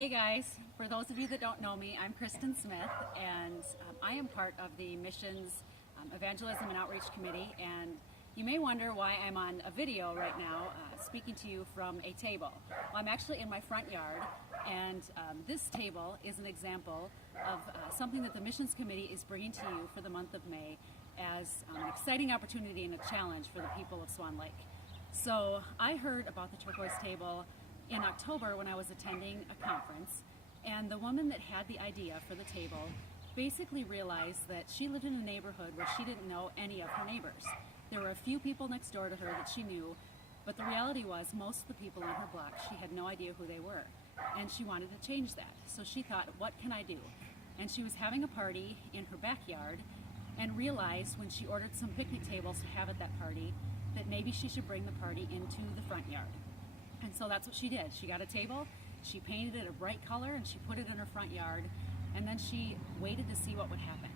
Hey guys, for those of you that don't know me, I'm Kristen Smith, and I am part of the Missions Evangelism and Outreach Committee, and you may wonder why I'm on a video right now speaking to you from a table. Well, I'm actually in my front yard, and this table is an example of something that the Missions Committee is bringing to you for the month of May as an exciting opportunity and a challenge for the people of Swan Lake. So I heard about the Turquoise table in October when I was attending a conference, and the woman that had the idea for the table basically realized that she lived in a neighborhood where she didn't know any of her neighbors. There were a few people next door to her that she knew, but the reality was most of the people on her block, she had no idea who they were, and she wanted to change that. So she thought, what can I do? And she was having a party in her backyard and realized when she ordered some picnic tables to have at that party that maybe she should bring the party into the front yard. And so that's what she did. She got a table, she painted it a bright color, and she put it in her front yard, and then she waited to see what would happen.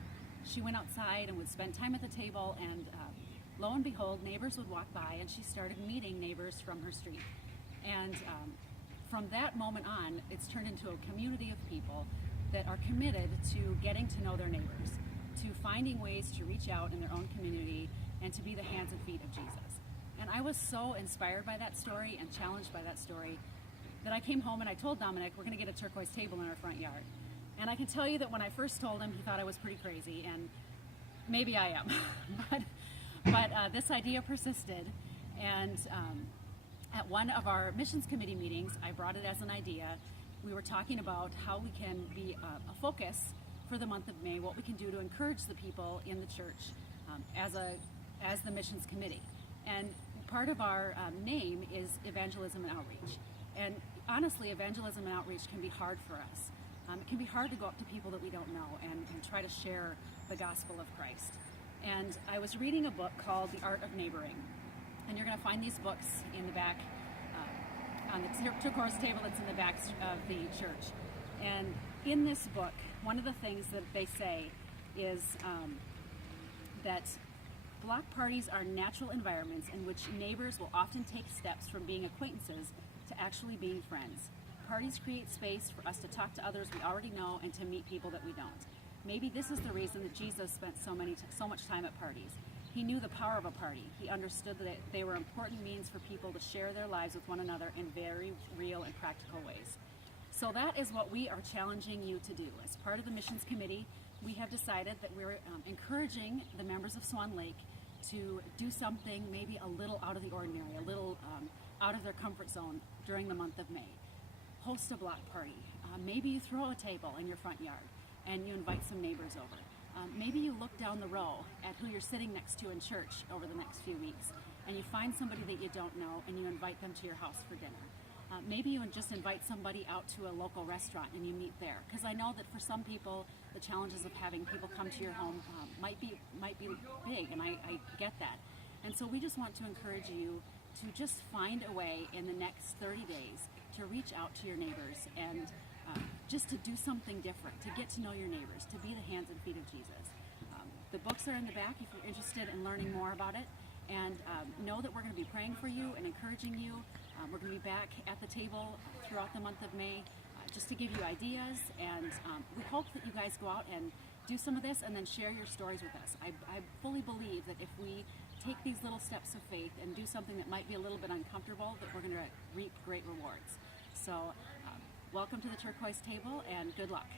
She went outside and would spend time at the table, and lo and behold, neighbors would walk by, and she started meeting neighbors from her street. And from that moment on, it's turned into a community of people that are committed to getting to know their neighbors, to finding ways to reach out in their own community, and to be the hands and feet of Jesus. And I was so inspired by that story and challenged by that story that I came home and I told Dominic, we're going to get a turquoise table in our front yard. And I can tell you that when I first told him, he thought I was pretty crazy, and maybe I am. but this idea persisted, and at one of our missions committee meetings, I brought it as an idea. We were talking about how we can be a focus for the month of May, what we can do to encourage the people in the church as the missions committee. And part of our name is evangelism and outreach. And honestly, evangelism and outreach can be hard for us. It can be hard to go up to people that we don't know and try to share the gospel of Christ. And I was reading a book called The Art of Neighboring. And you're going to find these books in the back, on the turquoise table that's in the back of the church. And in this book, one of the things that they say is that block parties are natural environments in which neighbors will often take steps from being acquaintances to actually being friends. Parties create space for us to talk to others we already know and to meet people that we don't. Maybe this is the reason that Jesus spent so much time at parties. He knew the power of a party. He understood that they were important means for people to share their lives with one another in very real and practical ways. So that is what we are challenging you to do. As part of the missions committee, we have decided that we're encouraging the members of Swan Lake to do something maybe a little out of the ordinary, a little out of their comfort zone during the month of May. Host a block party. Maybe you throw a table in your front yard and you invite some neighbors over. Maybe you look down the row at who you're sitting next to in church over the next few weeks and you find somebody that you don't know and you invite them to your house for dinner. Maybe you just invite somebody out to a local restaurant and you meet there. Because I know that for some people, the challenges of having people come to your home might be big, and I get that. And so we just want to encourage you to just find a way in the next 30 days to reach out to your neighbors and just to do something different, to get to know your neighbors, to be the hands and feet of Jesus. The books are in the back if you're interested in learning more about it. And know that we're going to be praying for you and encouraging you. We're going to be back at the table throughout the month of May just to give you ideas. And we hope that you guys go out and do some of this and then share your stories with us. I fully believe that if we take these little steps of faith and do something that might be a little bit uncomfortable, that we're going to reap great rewards. So welcome to the Turquoise table and good luck.